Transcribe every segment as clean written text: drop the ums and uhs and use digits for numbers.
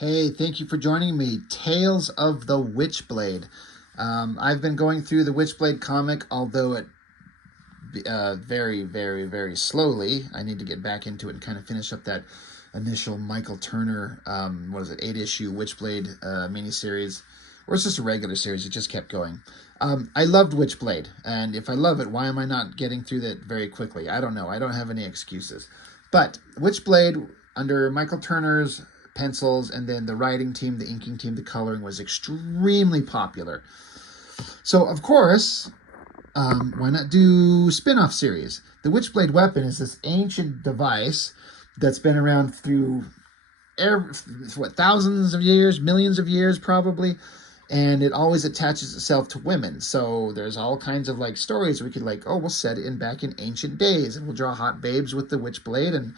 Hey, thank you for joining me. Tales of the Witchblade. I've been going through the Witchblade comic, although it very slowly. I need to get back into it and kind of finish up that initial Michael Turner, 8-issue Witchblade miniseries. Or it's just a regular series. It just kept going. I loved Witchblade, and if I love it, why am I not getting through that very quickly? I don't know. I don't have any excuses. But Witchblade, under Michael Turner's pencils, and then the writing team, the inking team, the coloring was extremely popular. So, of course, why not do spin-off series? The Witchblade weapon is this ancient device that's been around through thousands of years, millions of years probably, and it always attaches itself to women. So there's all kinds of like stories we could we'll set it in back in ancient days, and we'll draw hot babes with the Witchblade and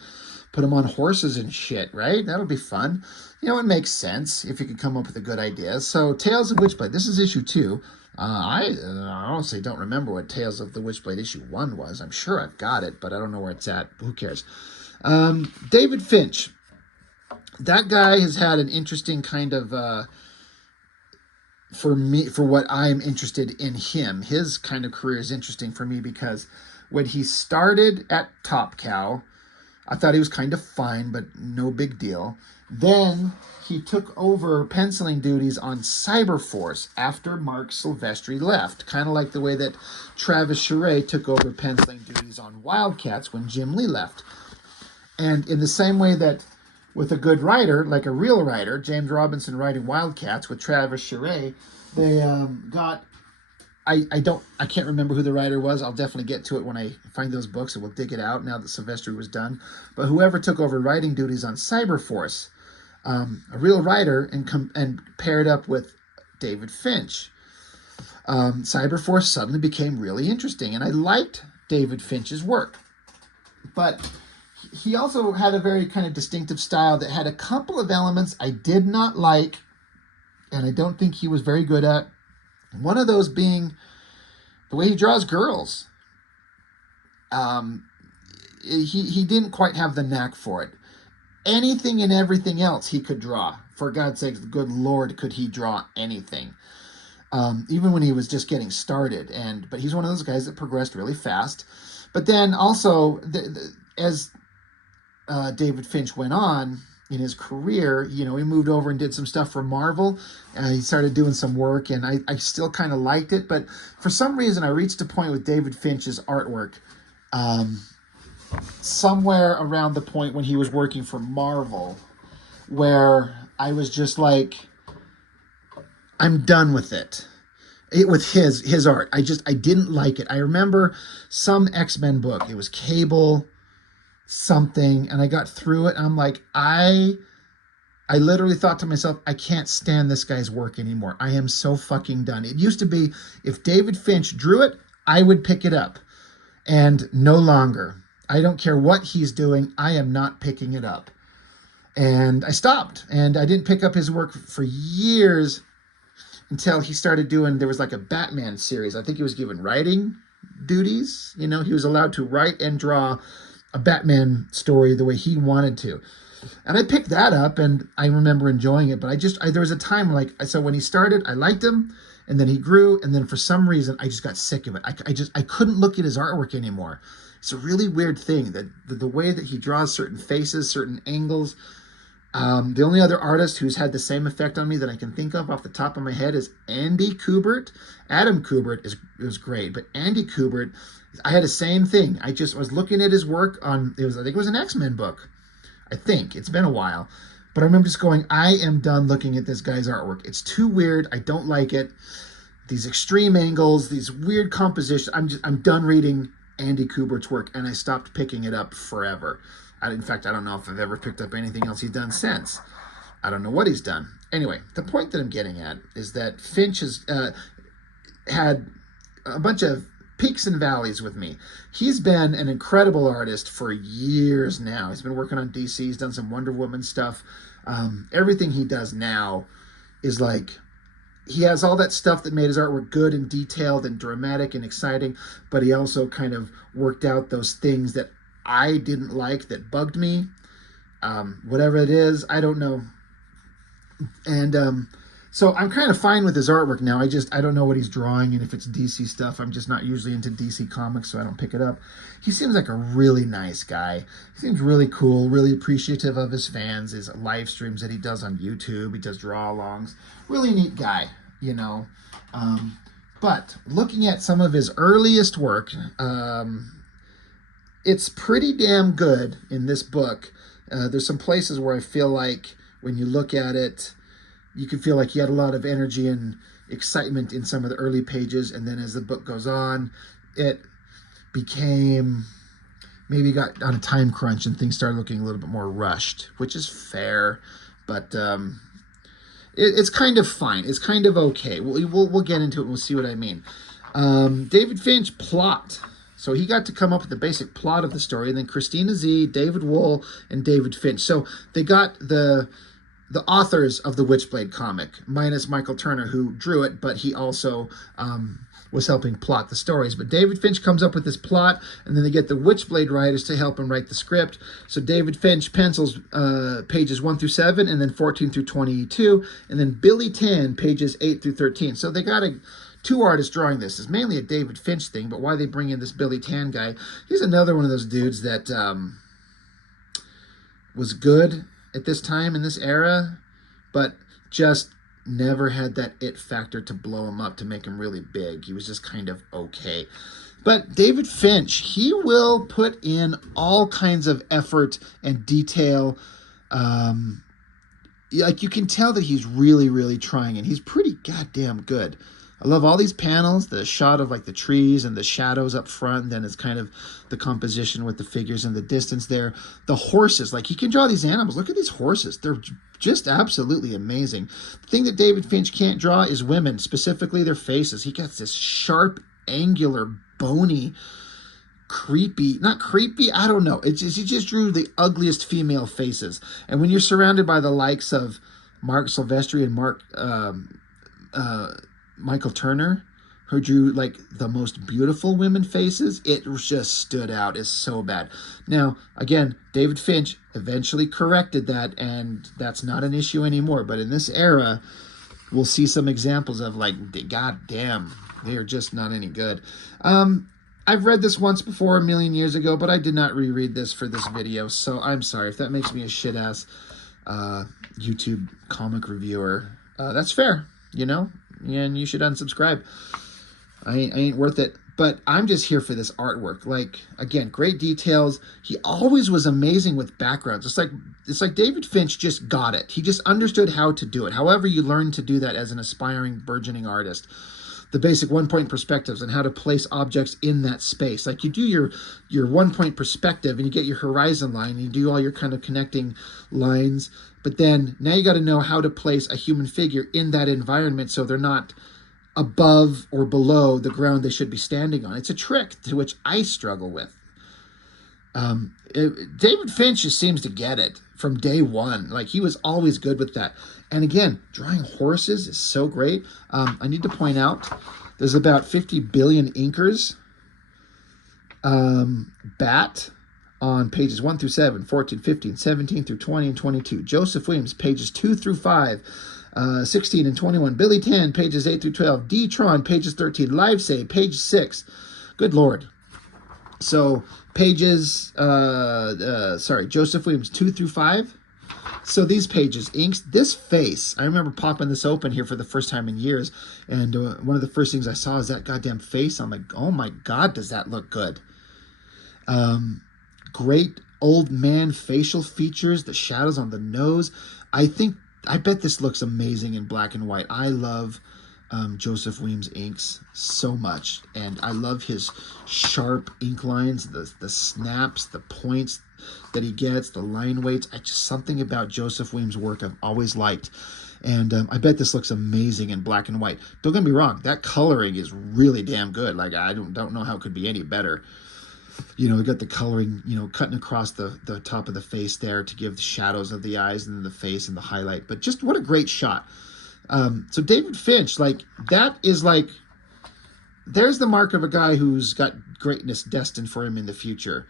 put them on horses and shit, right? That'll be fun. It makes sense if you could come up with a good idea. So Tales of Witchblade, this is issue 2. I honestly don't remember what Tales of the Witchblade issue 1 was. I'm sure I've got it, but I don't know where it's at. Who cares? David Finch. That guy has had an interesting kind of, for what I'm interested in him. His kind of career is interesting for me because when he started at Top Cow, I thought he was kind of fine, but no big deal. Then he took over penciling duties on Cyberforce after Mark Silvestri left, kind of like the way that Travis Charest took over penciling duties on Wildcats when Jim Lee left. And in the same way that with a good writer, like a real writer, James Robinson writing Wildcats with Travis Charest, they got... I can't remember who the writer was. I'll definitely get to it when I find those books, and we'll dig it out now that Silvestri was done. But whoever took over writing duties on Cyberforce, a real writer, and paired up with David Finch, Cyberforce suddenly became really interesting, and I liked David Finch's work. But he also had a very kind of distinctive style that had a couple of elements I did not like, and I don't think he was very good at. One of those being the way he draws girls. He didn't quite have the knack for it. Anything and everything else he could draw. For God's sake, good Lord, could he draw anything? Even when he was just getting started. But he's one of those guys that progressed really fast. But then also, as David Finch went on in his career, he moved over and did some stuff for Marvel. He started doing some work, and I still kind of liked it. But for some reason, I reached a point with David Finch's artwork somewhere around the point when he was working for Marvel, where I was just like, I'm done with it. With his art. I didn't like it. I remember some X-Men book. It was Cable something, and I got through it, and I'm like, I literally thought to myself, I can't stand this guy's work anymore. I am so fucking done. It used to be, if David Finch drew it, I would pick it up. And no longer. I don't care what he's doing. I am not picking it up. And I stopped. And I didn't pick up his work for years until he started doing, there was like a Batman series. I think he was given writing duties. He was allowed to write and draw a Batman story the way he wanted to. And I picked that up, and I remember enjoying it, but there was a time so when he started, I liked him, and then he grew, and then for some reason, I just got sick of it. I couldn't look at his artwork anymore. It's a really weird thing, that the way that he draws certain faces, certain angles. The only other artist who's had the same effect on me that I can think of off the top of my head is Andy Kubert. Adam Kubert is great, but Andy Kubert, I had the same thing. I just was looking at his work I think it was an X-Men book. I think. It's been a while. But I remember just going, I am done looking at this guy's artwork. It's too weird. I don't like it. These extreme angles, these weird compositions. I'm done reading Andy Kubert's work, and I stopped picking it up forever. In fact, I don't know if I've ever picked up anything else he's done since. I don't know what he's done. Anyway, the point that I'm getting at is that Finch has had a bunch of peaks and valleys with me. He's been an incredible artist for years now. He's been working on DC. He's done some Wonder Woman stuff. Everything he does now is like, he has all that stuff that made his artwork good and detailed and dramatic and exciting, but he also kind of worked out those things that I didn't like, that bugged me. Whatever it is, I don't know. And so I'm kind of fine with his artwork now. I don't know what he's drawing, and if it's DC stuff, I'm just not usually into DC comics, so I don't pick it up. He seems like a really nice guy. He seems really cool, really appreciative of his fans, his live streams that he does on YouTube. He does draw-alongs. Really neat guy, you know. But looking at some of his earliest work, it's pretty damn good in this book. There's some places where I feel like when you look at it, you can feel like he had a lot of energy and excitement in some of the early pages, and then as the book goes on, it became, maybe got on a time crunch and things started looking a little bit more rushed, which is fair, but it's kind of fine. It's kind of okay. We'll get into it and we'll see what I mean. David Finch, plot. So he got to come up with the basic plot of the story, and then Christina Z, David Wool, and David Finch. So they got the authors of the Witchblade comic, minus Michael Turner, who drew it, but he also was helping plot the stories. But David Finch comes up with this plot, and then they get the Witchblade writers to help him write the script. So David Finch pencils pages 1 through 7, and then 14 through 22, and then Billy Tan, pages 8 through 13. So they got two artists drawing this. It's mainly a David Finch thing, but why they bring in this Billy Tan guy, he's another one of those dudes that was good at this time in this era, but just never had that it factor to blow him up, to make him really big. He was just kind of okay. But David Finch, he will put in all kinds of effort and detail. Like, you can tell that he's really, really trying, and he's pretty goddamn good. I love all these panels, the shot of like the trees and the shadows up front, and then it's kind of the composition with the figures in the distance there. The horses, like, he can draw these animals. Look at these horses. They're just absolutely amazing. The thing that David Finch can't draw is women, specifically their faces. He gets this sharp, angular, bony, creepy, not creepy, I don't know. It's just, he just drew the ugliest female faces. And when you're surrounded by the likes of Mark Silvestri and Michael Turner, who drew like the most beautiful women faces, it just stood out. It's so bad. Now, again, David Finch eventually corrected that, and that's not an issue anymore. But in this era, we'll see some examples of like, god damn, they are just not any good. I've read this once before, a million years ago, but I did not reread this for this video, so I'm sorry if that makes me a shit-ass YouTube comic reviewer. That's fair, you know? And you should unsubscribe. I ain't worth it. But I'm just here for this artwork. Like, again, great details. He always was amazing with backgrounds. It's like David Finch just got it. He just understood how to do it. However you learn to do that as an aspiring, burgeoning artist. The basic one-point perspectives and how to place objects in that space. Like, you do your one-point perspective and you get your horizon line and you do all your kind of connecting lines. But then now you got to know how to place a human figure in that environment so they're not above or below the ground they should be standing on. It's a trick to which I struggle with. David Finch just seems to get it from day one. Like, he was always good with that. And again, drawing horses is so great. I need to point out there's about 50 billion inkers. Bat on pages 1 through 7, 14, 15, 17 through 20 and 22. Joseph Williams, pages 2 through 5, 16 and 21. Billy Tan, pages 8 through 12. D-Tron, pages 13. Livesay, page 6. Good Lord. So pages, Joseph Williams, 2 through 5. So these pages, inks, this face, I remember popping this open here for the first time in years, and one of the first things I saw is that goddamn face. I'm like, oh my God, does that look good? Great old man facial features, the shadows on the nose. I bet this looks amazing in black and white. I love Joseph Williams inks so much, and I love his sharp ink lines, the snaps, the points that he gets, the line weights. Just something about Joseph Williams' work I've always liked, and I bet this looks amazing in black and white. Don't get me wrong, that coloring is really damn good. Like, I don't know how it could be any better. You know, we got the coloring, you know, cutting across the top of the face there to give the shadows of the eyes and the face and the highlight. But just what a great shot. So David Finch, like, that is like, there's the mark of a guy who's got greatness destined for him in the future.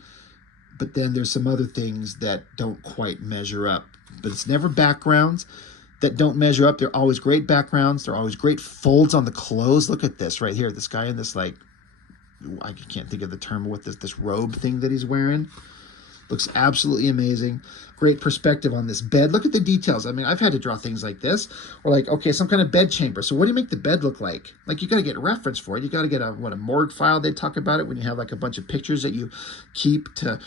But then there's some other things that don't quite measure up. But it's never backgrounds. that don't measure up. They're always great backgrounds. They're always great folds on the clothes. Look at this right here. This guy in this, like, I can't think of the term, what this robe thing that he's wearing. Looks absolutely amazing. Great perspective on this bed. Look at the details. I mean, I've had to draw things like this. Or like, okay, some kind of bed chamber. So what do you make the bed look like? Like, you got to get reference for it. You got to get a morgue file. They talk about it when you have like a bunch of pictures that you keep to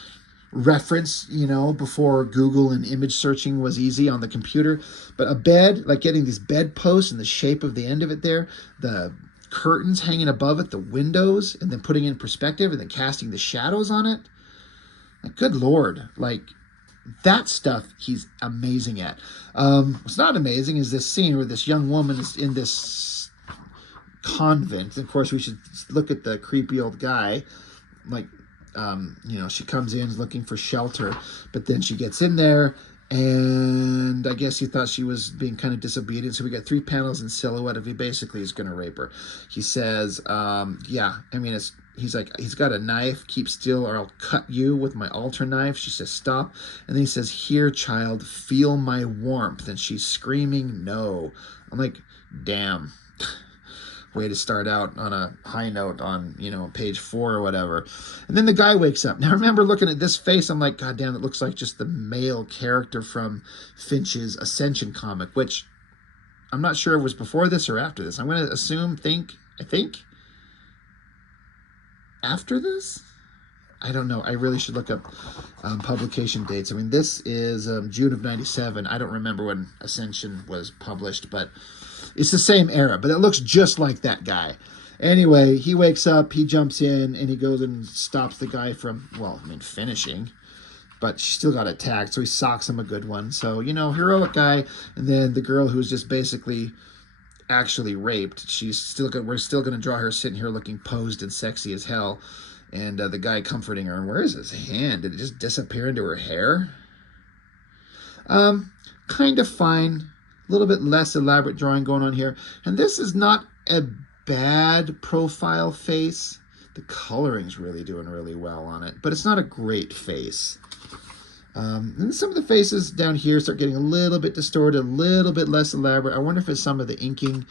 reference, you know, before Google and image searching was easy on the computer. But a bed, like getting these bed posts and the shape of the end of it there, the curtains hanging above it, the windows, and then putting it in perspective and then casting the shadows on it. Like, good Lord, like that stuff he's amazing at. What's not amazing is this scene where this young woman is in this convent. Of course, we should look at the creepy old guy. Like, you know, she comes in looking for shelter, but then she gets in there, and I guess he thought she was being kind of disobedient. So we got 3 panels in silhouette of he basically is going to rape her. He says, yeah, I mean, he's like, he's got a knife, keep still or I'll cut you with my altar knife. She says, stop. And then he says, here, child, feel my warmth. And she's screaming, no. I'm like, damn. Way to start out on a high note on, you know, page 4 or whatever. And then the guy wakes up. Now, I remember looking at this face. I'm like, God damn, it looks like just the male character from Finch's Ascension comic, which I'm not sure it was before this or after this. I'm going to assume, I think after this? I don't know. I really should look up publication dates. I mean, this is June of 97. I don't remember when Ascension was published, but it's the same era. But it looks just like that guy. Anyway, he wakes up, he jumps in, and he goes and stops the guy from, well, I mean, finishing. But she still got attacked, so he socks him a good one. So, you know, heroic guy. And then the girl who's just basically actually raped, we're still going to draw her sitting here looking posed and sexy as hell. And the guy comforting her. And where is his hand? Did it just disappear into her hair? Kind of fine. A little bit less elaborate drawing going on here. And this is not a bad profile face. The coloring's really doing really well on it. But it's not a great face. And some of the faces down here start getting a little bit distorted, a little bit less elaborate. I wonder if it's some of the inking.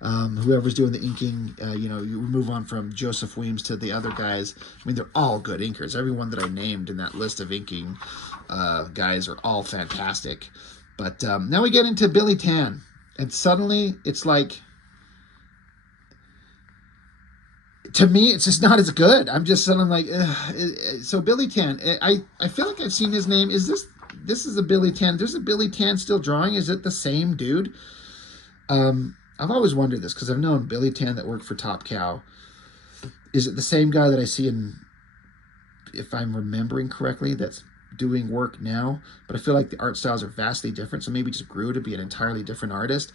Whoever's doing the inking, you know, you move on from Joseph Weems to the other guys. I mean, they're all good inkers. Everyone that I named in that list of inking guys are all fantastic. But now we get into Billy Tan. And suddenly, it's like, to me, it's just not as good. I'm just suddenly like, ugh. So Billy Tan, I feel like I've seen his name. Is this is a Billy Tan? There's a Billy Tan still drawing. Is it the same dude? I've always wondered this because I've known Billy Tan that worked for Top Cow. Is it the same guy that I see in, if I'm remembering correctly, that's doing work now? But I feel like the art styles are vastly different, so maybe just grew to be an entirely different artist.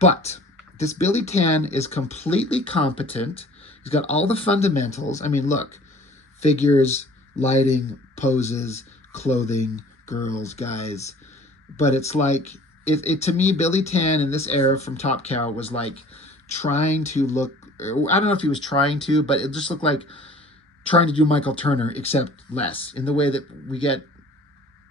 But this Billy Tan is completely competent. He's got all the fundamentals. I mean, look, figures, lighting, poses, clothing, girls, guys. But it's like, it to me, Billy Tan in this era from Top Cow was like trying to look, I don't know if he was trying to, but it just looked like trying to do Michael Turner, except less. In the way that we get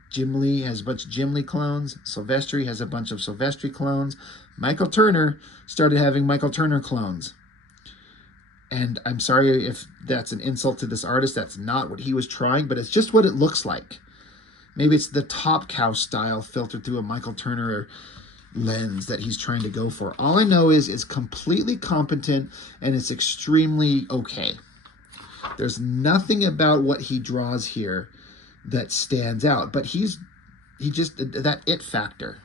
Jim Lee has a bunch of Jim Lee clones, Silvestri has a bunch of Silvestri clones. Michael Turner started having Michael Turner clones. And I'm sorry if that's an insult to this artist. That's not what he was trying, but it's just what it looks like. Maybe it's the Top Cow style filtered through a Michael Turner lens that he's trying to go for. All I know is it's completely competent and it's extremely okay. There's nothing about what he draws here that stands out, but he just, that it factor,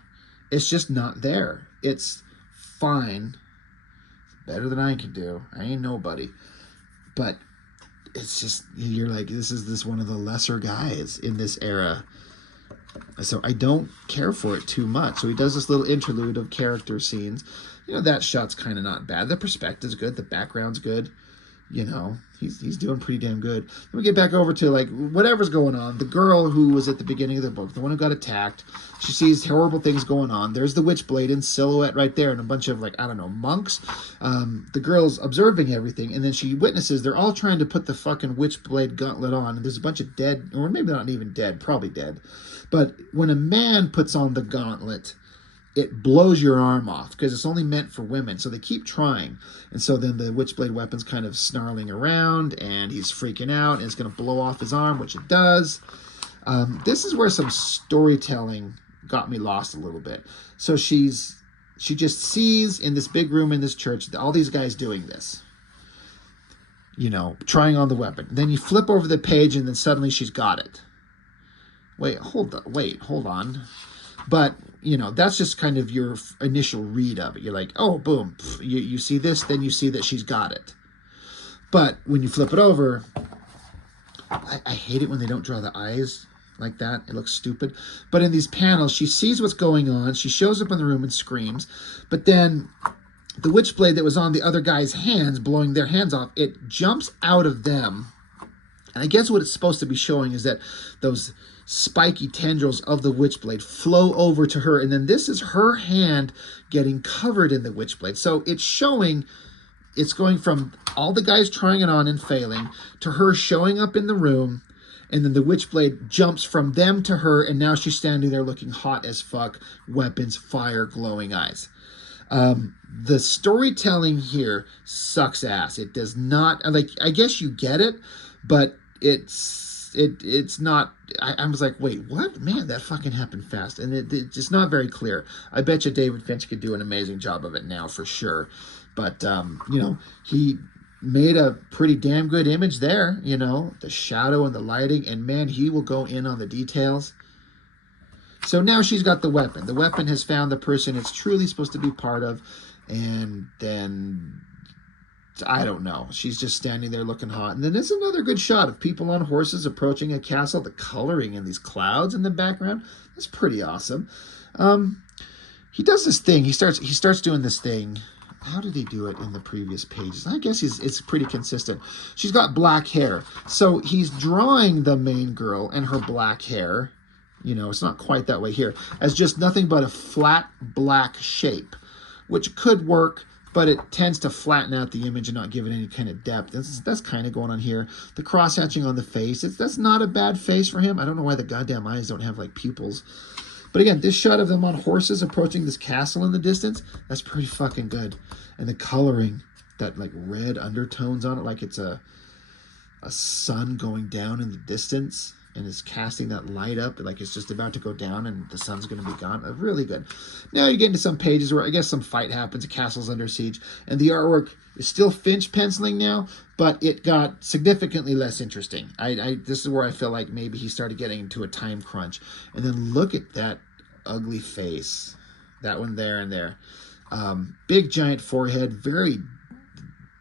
it's just not there. It's fine. Better than I can do. I ain't nobody. But it's just, you're like, this is one of the lesser guys in this era. So I don't care for it too much. So he does this little interlude of character scenes. You know, that shot's kind of not bad. The perspective's good. The background's good. You know, he's doing pretty damn good. Then we get back over to, like, whatever's going on. The girl who was at the beginning of the book, the one who got attacked, she sees horrible things going on. There's the Witchblade in silhouette right there and a bunch of, like, I don't know, monks. The girl's observing everything, and then she witnesses they're all trying to put the fucking Witchblade gauntlet on, and there's a bunch of dead, or maybe not even dead, probably dead. But when a man puts on the gauntlet, it blows your arm off because it's only meant for women. So they keep trying. And so then the Witchblade weapon's kind of snarling around, and he's freaking out, and it's going to blow off his arm, which it does. This is where some storytelling got me lost a little bit. So she just sees in this big room in this church all these guys doing this, you know, trying on the weapon. Then you flip over the page, and then suddenly she's got it. Hold on. But, you know, that's just kind of your initial read of it. You're like, oh, boom. You see this, then you see that she's got it. But when you flip it over, I hate it when they don't draw the eyes like that. It looks stupid. But in these panels, she sees what's going on. She shows up in the room and screams. But then the Witchblade that was on the other guy's hands, blowing their hands off, it jumps out of them. And I guess what it's supposed to be showing is that those spiky tendrils of the Witchblade flow over to her, and then this is her hand getting covered in the Witchblade. So it's showing, it's going from all the guys trying it on and failing to her showing up in the room, and then the Witchblade jumps from them to her, and now she's standing there looking hot as fuck, weapons, fire, glowing eyes. The storytelling here sucks ass. It does not, like, I guess you get it, but it's not. I was like, wait, what? Man, that fucking happened fast. And it's just not very clear. I bet you David Finch could do an amazing job of it now for sure. But, you know, he made a pretty damn good image there, you know, the shadow and the lighting. And, man, he will go in on the details. So now she's got the weapon. The weapon has found the person it's truly supposed to be part of. And then, I don't know. She's just standing there looking hot. And then there's another good shot of people on horses approaching a castle. The coloring in these clouds in the background, that's pretty awesome. He does this thing. He starts doing this thing. How did he do it in the previous pages? I guess it's pretty consistent. She's got black hair. So he's drawing the main girl and her black hair. You know, it's not quite that way here. As just nothing but a flat black shape, which could work, but it tends to flatten out the image and not give it any kind of depth. That's kind of going on here. The cross-hatching on the face, that's not a bad face for him. I don't know why the goddamn eyes don't have, like, pupils. But again, this shot of them on horses approaching this castle in the distance, that's pretty fucking good. And the coloring, that, like, red undertones on it, like it's a sun going down in the distance, and it's casting that light up like it's just about to go down and the sun's going to be gone. Really good. Now you get into some pages where I guess some fight happens, a castle's under siege, and the artwork is still Finch penciling now, but it got significantly less interesting. This is where I feel like maybe he started getting into a time crunch. And then look at that ugly face. That one there and there. Big giant forehead, very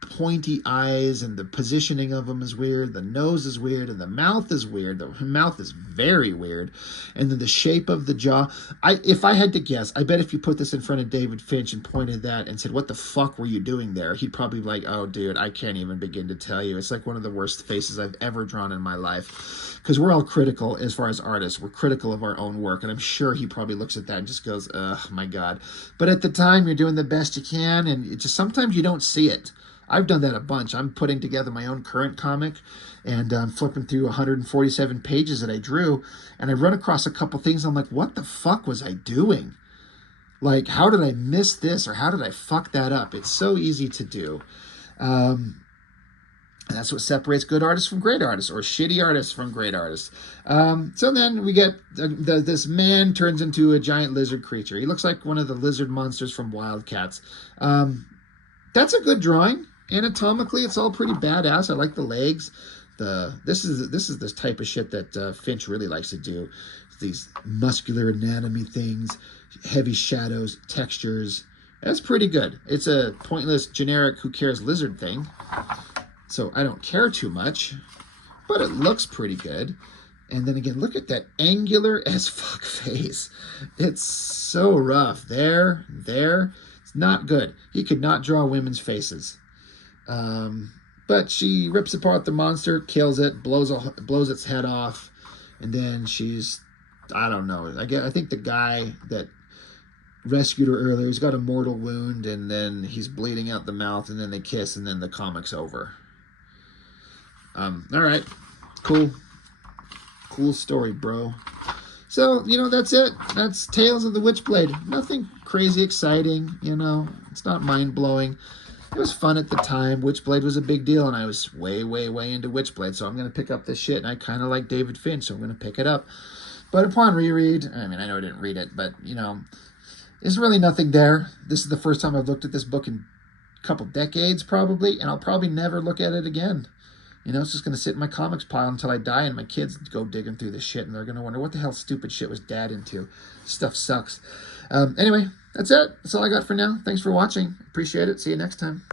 pointy eyes, and the positioning of them is weird. The nose is weird, and the mouth is weird. The mouth is very weird. And then the shape of the jaw. If I had to guess, I bet if you put this in front of David Finch and pointed that and said, what the fuck were you doing there? He'd probably be like, oh, dude, I can't even begin to tell you. It's like one of the worst faces I've ever drawn in my life. Because we're all critical as far as artists. We're critical of our own work. And I'm sure he probably looks at that and just goes, oh, my God. But at the time, you're doing the best you can. And it just sometimes you don't see it. I've done that a bunch. I'm putting together my own current comic, and I'm flipping through 147 pages that I drew, and I run across a couple things. I'm like, what the fuck was I doing? Like, how did I miss this, or how did I fuck that up? It's so easy to do. And that's what separates good artists from great artists, or shitty artists from great artists. So then we get this man turns into a giant lizard creature. He looks like one of the lizard monsters from Wildcats. That's a good drawing. Anatomically, it's all pretty badass. I like the legs. This is this type of shit that Finch really likes to do. These muscular anatomy things, heavy shadows, textures. That's pretty good. It's a pointless, generic, who cares lizard thing. So I don't care too much, but it looks pretty good. And then again, look at that angular as fuck face. It's so rough. There. It's not good. He could not draw women's faces. But she rips apart the monster, kills it, blows its head off, and then she's, I don't know. I think the guy that rescued her earlier, he's got a mortal wound, and then he's bleeding out the mouth, and then they kiss, and then the comic's over. All right, cool story, bro. So, that's it. That's Tales of the Witchblade. Nothing crazy exciting, It's not mind-blowing. It was fun at the time. Witchblade was a big deal, and I was way, way, way into Witchblade. So I'm going to pick up this shit, and I kind of like David Finch, so I'm going to pick it up. But upon reread, I mean, I know I didn't read it, but, there's really nothing there. This is the first time I've looked at this book in a couple decades, probably, and I'll probably never look at it again. It's just going to sit in my comics pile until I die, and my kids go digging through this shit, and they're going to wonder, what the hell stupid shit was Dad into? Stuff sucks. Anyway, that's it. That's all I got for now. Thanks for watching. Appreciate it. See you next time.